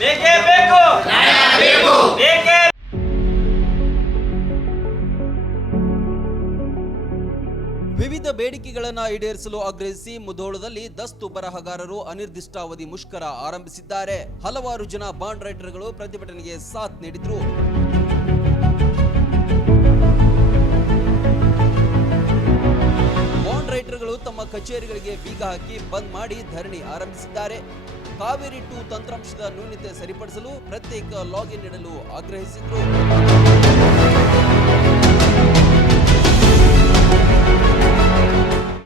ಬೇಕೇ ಬೇಕು, ಬೇಕೇ. ವಿವಿಧ ಬೇಡಿಕೆಗಳನ್ನು ಈಡೇರಿಸಲು ಆಗ್ರಹಿಸಿ ಮುಧೋಳದಲ್ಲಿ ದಸ್ತು ಬರಹಗಾರರು ಅನಿರ್ದಿಷ್ಟಾವಧಿ ಮುಷ್ಕರ ಆರಂಭಿಸಿದ್ದಾರೆ. ಹಲವಾರು ಜನ ಬಾಂಡ್ ರೈಟರ್ಗಳು ಪ್ರತಿಭಟನೆಗೆ ಸಾಥ್ ನೀಡಿದ್ರು. ಬಾಂಡ್ ರೈಟರ್ಗಳು ತಮ್ಮ ಕಚೇರಿಗಳಿಗೆ ಬೀಗ ಹಾಕಿ ಬಂದ್ ಮಾಡಿ ಧರಣಿ ಆರಂಭಿಸಿದ್ದಾರೆ. ಕಾವೇರಿ 2 ತಂತ್ರಾಂಶದ ನ್ಯೂನತೆ ಸರಿಪಡಿಸಲು ಪ್ರತ್ಯೇಕ ಲಾಗಿನ್ ನೀಡಲು ಆಗ್ರಹಿಸಿದ್ರು.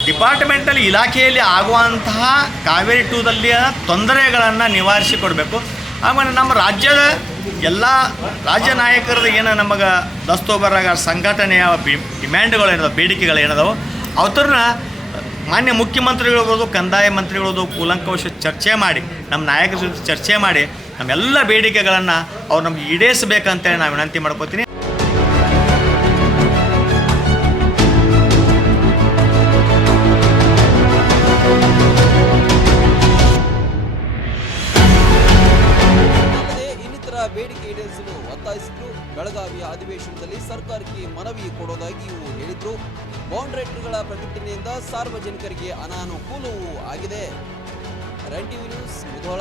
ಡಿಪಾರ್ಟ್ಮೆಂಟಲ್ ಇಲಾಖೆಯಲ್ಲಿ ಆಗುವಂತಹ ಕಾವೇರಿ 2ದಲ್ಲಿ ತೊಂದರೆಗಳನ್ನು ನಿವಾರಿಸಿಕೊಡ್ಬೇಕು. ಆಮೇಲೆ ನಮ್ಮ ರಾಜ್ಯದ ಎಲ್ಲ ರಾಜ್ಯ ನಾಯಕರದ ಏನು ನಮಗೆ ದಸ್ತು ಬರಹಗಾರ ಸಂಘಟನೆಯ ಡಿಮ್ಯಾಂಡ್ಗಳೇನದ ಬೇಡಿಕೆಗಳೇನದವು ಅವತ್ರನ್ನ ಮಾನ್ಯ ಮುಖ್ಯಮಂತ್ರಿಗಳಿರ್ಬೋದು, ಕಂದಾಯ ಮಂತ್ರಿಗಳದು ಕೂಲಂಕಷ ಚರ್ಚೆ ಮಾಡಿ ನಮ್ಮ ನಾಯಕರ ಜೊತೆ ಚರ್ಚೆ ಮಾಡಿ ನಮ್ಮೆಲ್ಲ ಬೇಡಿಕೆಗಳನ್ನು ಅವ್ರು ನಮ್ಗೆ ಈಡೇರಿಸಬೇಕಂತೇಳಿ ನಾನು ವಿನಂತಿ ಮಾಡ್ಕೋತೀನಿ. ಬೇಡಿಕೆ ಈಡೇರಿಸಲು ಒತ್ತಾಯಿಸಿದ್ರು. ಬೆಳಗಾವಿಯ ಅಧಿವೇಶನದಲ್ಲಿ ಸರ್ಕಾರಕ್ಕೆ ಮನವಿ ಕೊಡೋದಾಗಿಯೂ ಹೇಳಿದ್ರು. ಬಾಂಡ್ ರೈಟರ್ಗಳ ಪ್ರತಿಭಟನೆಯಿಂದ ಸಾರ್ವಜನಿಕರಿಗೆ ಅನಾನುಕೂಲವೂ ಆಗಿದೆ. Run TV news, Mudhol.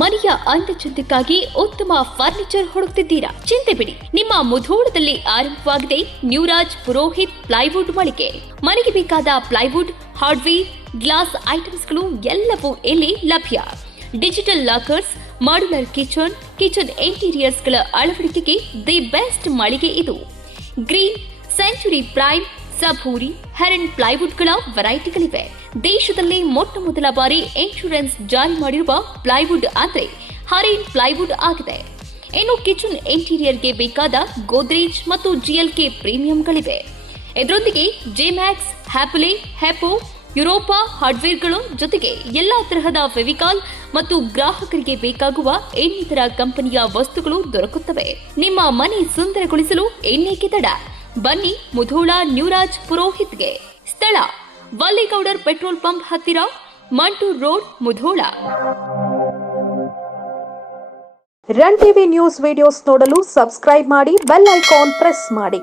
ಮನೆಯ ಅಂದಚಂದಕ್ಕಾಗಿ ಉತ್ತಮ ಫರ್ನಿಚರ್ ಹುಡುಕ್ತಿದ್ದೀರಾ? ಚಿಂತೆ ಬಿಡಿ, ನಿಮ್ಮ ಮುಧೋಳದಲ್ಲಿ ಆರಂಭವಾಗಿದೆ ನ್ಯೂರಾಜ್ ಪುರೋಹಿತ್ ಪ್ಲೈವುಡ್ ಮಳಿಗೆ. ಮನೆಗೆ ಬೇಕಾದ ಪ್ಲೈವುಡ್, ಹಾರ್ಡ್ವೇರ್, ಗ್ಲಾಸ್ ಐಟಮ್ಸ್ಗಳು ಎಲ್ಲವೂ ಇಲ್ಲಿ ಲಭ್ಯ. ಡಿಜಿಟಲ್ ಲಾಕರ್ಸ್, ಮಾಡ್ಯುಲರ್ ಕಿಚನ್ ಇಂಟೀರಿಯರ್ಸ್ಗಳ ಅಳವಡಿಕೆಗೆ ದಿ ಬೆಸ್ಟ್ ಮಳಿಗೆ ಇದು. ಗ್ರೀನ್, ಸೆಂಚುರಿ ಪ್ರೈಮ್, ಸಭೂರಿ, ಹೆರನ್ ಪ್ಲೈವುಡ್ಗಳ ವೆರೈಟಿಗಳಿವೆ. ದೇಶದಲ್ಲಿ ಮೊಟ್ಟ ಮೊದಲ ಬಾರಿ ಇನ್ಶೂರೆನ್ಸ್ ಜಾರಿ ಮಾಡಿರುವ ಪ್ಲೈವುಡ್ ಅಂದ್ರೆ ಹರಿನ್ ಪ್ಲೈವುಡ್ ಆಗಿದೆ. ಇನ್ನು ಕಿಚನ್ ಇಂಟೀರಿಯರ್ಗೆ ಬೇಕಾದ ಗೋದ್ರೇಜ್ ಮತ್ತು GLK ಪ್ರೀಮಿಯಂಗಳಿವೆ. ಇದರೊಂದಿಗೆ ಜೆಮ್ಯಾಕ್ಸ್, ಹ್ಯಾಪಲೆ, ಹೆಪೋ, ಯುರೋಪಾ ಹಾರ್ಡ್ವೇರ್ಗಳು ಜೊತೆಗೆ ಎಲ್ಲಾ ತರಹದ ಫೆವಿಕಾಲ್ ಮತ್ತು ಗ್ರಾಹಕರಿಗೆ ಬೇಕಾಗುವ ಇನ್ನಿತರ ಕಂಪನಿಯ ವಸ್ತುಗಳು ದೊರಕುತ್ತವೆ. ನಿಮ್ಮ ಮನೆ ಸುಂದರಗೊಳಿಸಲು ಇನ್ನೇಕೆ ತಡ? ಬನ್ನಿ ಮುಧೋಳ ನ್ಯೂರಾಜ್ ಪುರೋಹಿತ್ಗೆ. ಸ್ಥಳ ವಲ್ಲಿಗೌಡರ್ ಪೆಟ್ರೋಲ್ ಪಂಪ್ ಹತ್ತಿರ, Mantur road, Mudhol. Run TV news videos ನೋಡಲು ಸಬ್ಸ್ಕ್ರೈಬ್ ಮಾಡಿ, ಬೆಲ್ ಐಕಾನ್ ಪ್ರೆಸ್ ಮಾಡಿ.